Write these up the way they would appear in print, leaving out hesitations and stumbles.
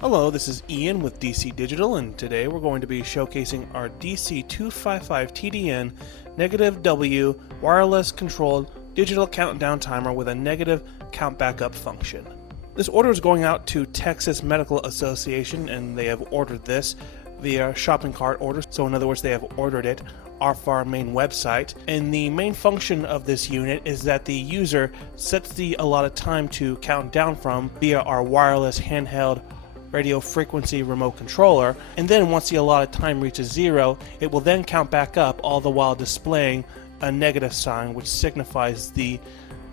Hello, this is Ian with DC Digital, and today we're going to be showcasing our DC-255T-DN-NEG-W wireless controlled digital countdown timer with a negative count backup function. This order is going out to Texas Medical Association, and they have ordered this via shopping cart order. So in other words, they have ordered it off our main website. And the main function of this unit is that the user sets the allotted time to count down from via our wireless handheld radio frequency remote controller, and then once the allotted time reaches 0, it will then count back up, all the while displaying a negative sign which signifies the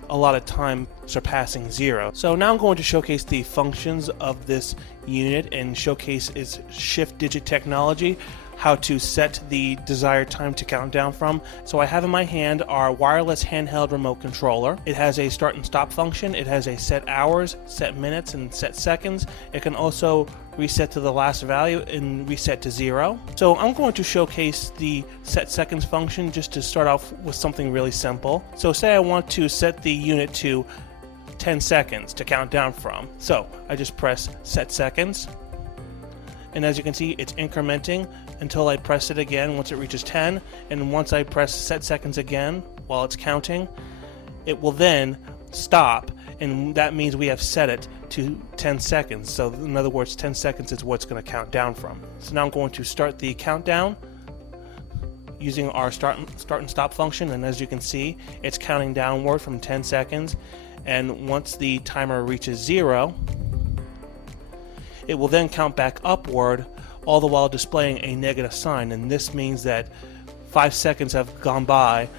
allotted time surpassing 0. So now I'm going to showcase the functions of this unit and showcase its shift digit technology, how to set the desired time to count down from. So I have in my hand our wireless handheld remote controller. It has a start and stop function. It has a set hours, set minutes, and set seconds. It can also reset to the last value and reset to 0. So I'm going to showcase the set seconds function just to start off with something really simple. So say I want to set the unit to 10 seconds to count down from. So I just press set seconds, and as you can see, it's incrementing until I press it again once it reaches 10, and once I press set seconds again while it's counting, it will then stop, and that means we have set it to 10 seconds. So in other words, 10 seconds is what's going to count down from. So now I'm going to start the countdown using our start and stop function, and as you can see, it's counting downward from 10 seconds, and once the timer reaches 0, it will then count back upward, all the while displaying a negative sign, and this means that 5 seconds have gone by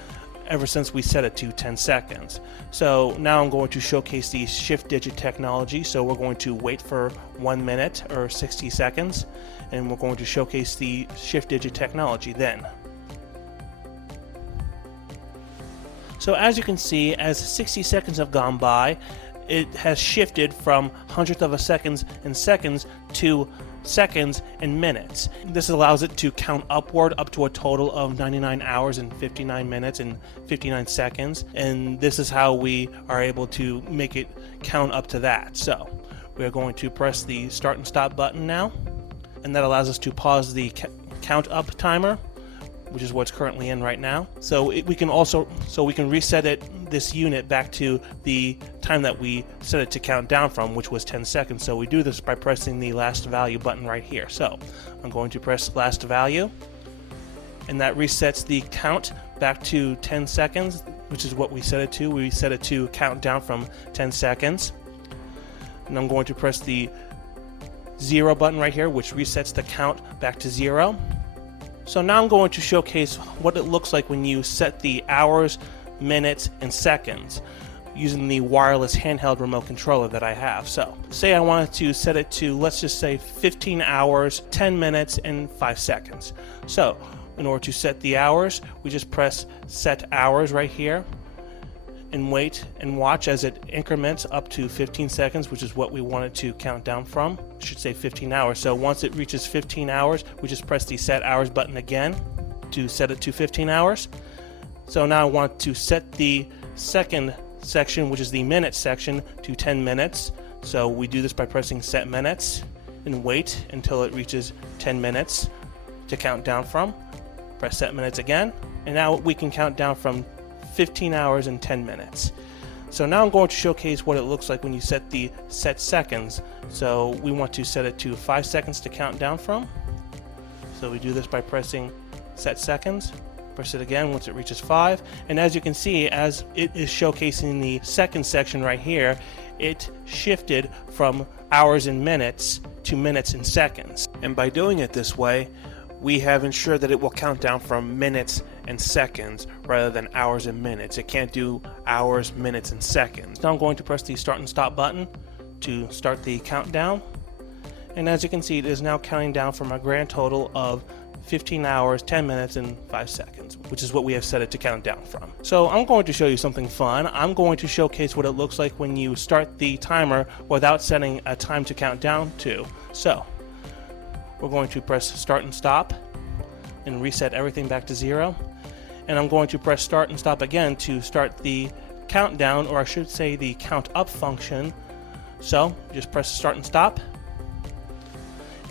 ever since we set it to 10 seconds. So now I'm going to showcase the shift digit technology. So we're going to wait for 1 minute or 60 seconds, and we're going to showcase the shift digit technology then. So as you can see, as 60 seconds have gone by, it has shifted from hundredth of a seconds and seconds to seconds and minutes. This allows it to count upward up to a total of 99 hours and 59 minutes and 59 seconds, and this is how we are able to make it count up to that. So we're going to press the start and stop button now, and that allows us to pause the count up timer, which is what's currently in right now. So we can reset this unit back to the time that we set it to count down from, which was 10 seconds. So we do this by pressing the last value button right here. So I'm going to press last value, and that resets the count back to 10 seconds, which is what we set it to. We set it to count down from 10 seconds. And I'm going to press the 0 button right here, which resets the count back to 0. So now I'm going to showcase what it looks like when you set the hours, minutes, and seconds using the wireless handheld remote controller that I have. So say I wanted to set it to, let's just say 15 hours, 10 minutes, and 5 seconds. So in order to set the hours, we just press set hours right here and wait and watch as it increments up to 15 seconds, which is what we wanted to count down from. I should say 15 hours. So once it reaches 15 hours, we just press the set hours button again to set it to 15 hours. So now I want to set the second section, which is the minutes section, to 10 minutes. So we do this by pressing set minutes and wait until it reaches 10 minutes to count down from. Press set minutes again, and now we can count down from 15 hours and 10 minutes. So now I'm going to showcase what it looks like when you set the set seconds. So we want to set it to 5 seconds to count down from. So we do this by pressing set seconds, press it again once it reaches 5, and as you can see, as it is showcasing the second section right here, it shifted from hours and minutes to minutes and seconds. And by doing it this way, we have ensured that it will count down from minutes and seconds rather than hours and minutes. It can't do hours, minutes, and seconds. Now I'm going to press the start and stop button to start the countdown. And as you can see, it is now counting down from a grand total of 15 hours, 10 minutes, and 5 seconds, which is what we have set it to count down from. So I'm going to show you something fun. I'm going to showcase what it looks like when you start the timer without setting a time to count down to. So we're going to press start and stop and reset everything back to 0. And I'm going to press start and stop again to start the countdown, or I should say the count up function. So just press start and stop.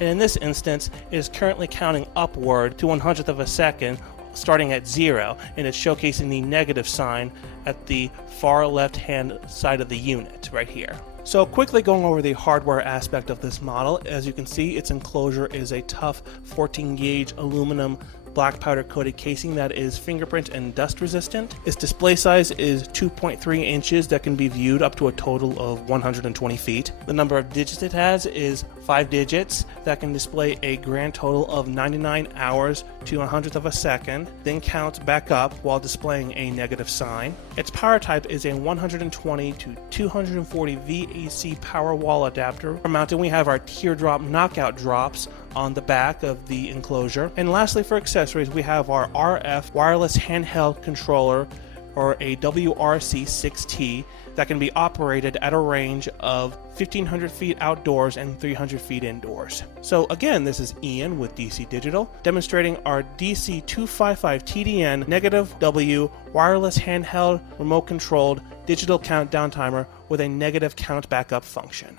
And in this instance, it is currently counting upward to 1/100th of a second, starting at 0, and it's showcasing the negative sign at the far left hand side of the unit right here. So quickly going over the hardware aspect of this model, as you can see, its enclosure is a tough 14 gauge aluminum black powder coated casing that is fingerprint and dust resistant. Its display size is 2.3 inches that can be viewed up to a total of 120 feet. The number of digits it has is 5 digits that can display a grand total of 99 hours to 1/100th of a second, then count back up while displaying a negative sign. Its power type is a 120 to 240 VAC power wall adapter. For mounting, we have our teardrop knockout drops on the back of the enclosure. And lastly, for accessories, we have our RF wireless handheld controller, or a WRC6T, that can be operated at a range of 1,500 feet outdoors and 300 feet indoors. So again, this is Ian with DC Digital, demonstrating our DC-255T-DN-NEG-W wireless handheld remote controlled digital countdown timer with a negative count backup function.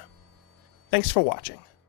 Thanks for watching.